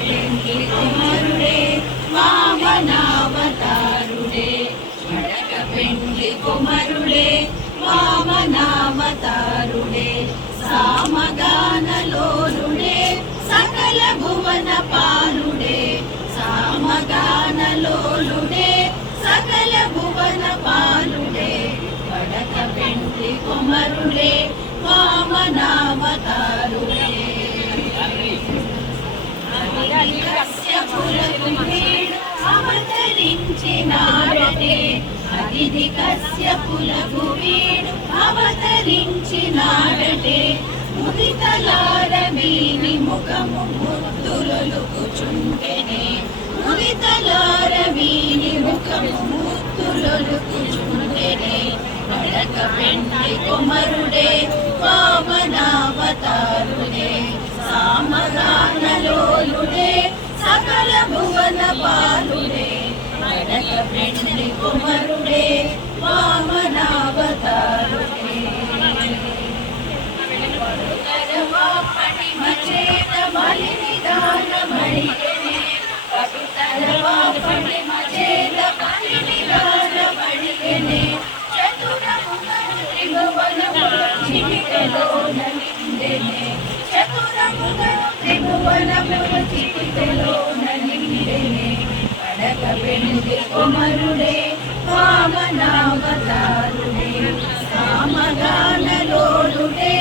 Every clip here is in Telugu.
వెండి కుమారుడే వామనావతారుడే వడక వెండి కుమారుడే వామనావతారుడే సామగానలోలుడే సకల భువన పాలుడే సామగానలోలుడే సకల భువన పాలుడే వడక వెండి కుమారుడే వామనావతారుడే అవతరించినాడటే అతిథి కశ్యపులకు వీడు అవతరించినాడటే ముదితలార వీని ముఖము ముద్దులొలుకుచుంటెనే ముదితలార వీని ముఖము ముద్దులొలుకుచుంటెనే వడక వెండి కుమారుడే వామనావతారుడే సామగానలోలుడే సకల భువన పాలుడే వడక వెండి కుమారుడే వామనావతారుడే పడిమచేత బలినిదాన మడిగెనే పడిమచేత బలినిదాన మడిగెనే చతురముఖ త్రిభువనముల చిటికెలోన నిండెనే చతురముఖ త్రిభువనముల చిటికెలోన నిండెనే వడక వెండి కుమారుడే వామనావతారుడే సామగానలోలుడే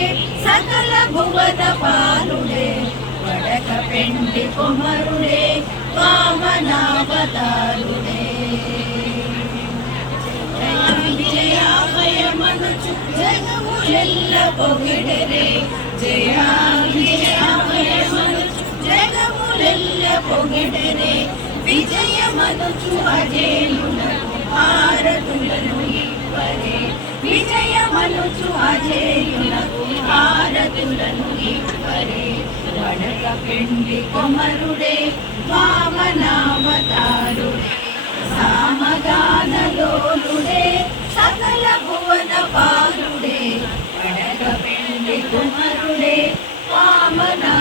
సకల భువన పాలుడే వడక వెండి కుమారుడే వామనావతారుడే విజయాభయమనుచు జగములెల్ల పొగిడెరే జయాభయమనుచు జగములెల్ల పొగిడెరే విజయమనుచు అజేయునకు హారతులను ఇవ్వరే విజయమనుచు అజేయునకు హారతులను ఇవ్వరే వడక వెండి కుమారుడే వామనావతారుడే సామగానలోలుడే సకల భువన పాలుడే వడక వెండి కుమారుడే వామనా